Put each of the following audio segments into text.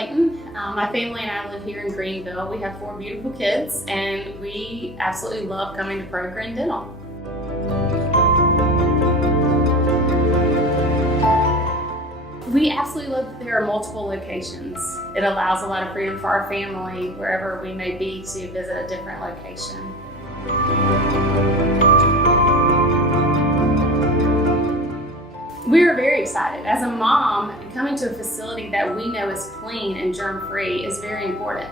Clayton. My family and I live here in Greenville. We have 4 beautiful kids, and we absolutely love coming to Program Dental. We absolutely love that there are multiple locations. It allows a lot of freedom for our family, wherever we may be, to visit a different location. We are very excited. As a mom, coming to a facility that we know is clean and germ-free is very important.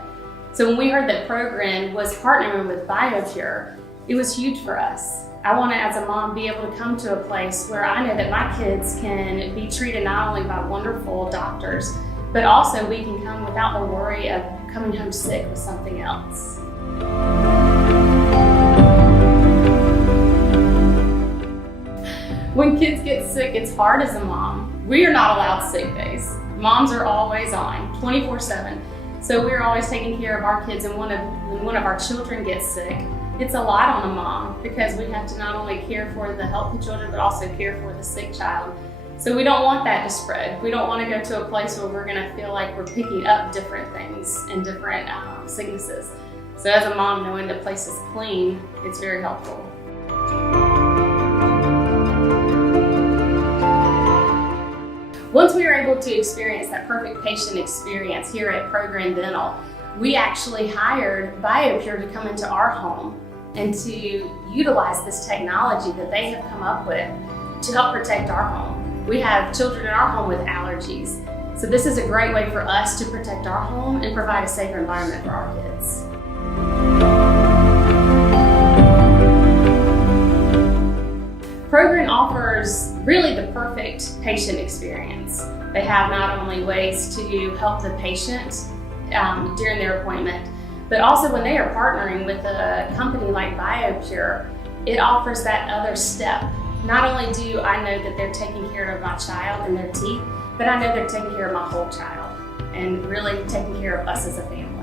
So when we heard that Program was partnering with BioPURE, it was huge for us. I want to, as a mom, be able to come to a place where I know that my kids can be treated not only by wonderful doctors, but also we can come without the worry of coming home sick with something else. When kids get sick, it's hard as a mom. We are not allowed sick days. Moms are always on, 24/7. So we're always taking care of our kids, and when one of our children gets sick, it's a lot on a mom because we have to not only care for the healthy children, but also care for the sick child. So we don't want that to spread. We don't want to go to a place where we're going to feel like we're picking up different things and different sicknesses. So as a mom, knowing the place is clean, it's very helpful. Once we were able to experience that perfect patient experience here at Program Dental, we actually hired BioPURE to come into our home and to utilize this technology that they have come up with to help protect our home. We have children in our home with allergies, so this is a great way for us to protect our home and provide a safer environment for our kids. Program offers really the perfect patient experience. They have not only ways to help the patient during their appointment, but also when they are partnering with a company like BioPURE, it offers that other step. Not only do I know that they're taking care of my child and their teeth, but I know they're taking care of my whole child and really taking care of us as a family.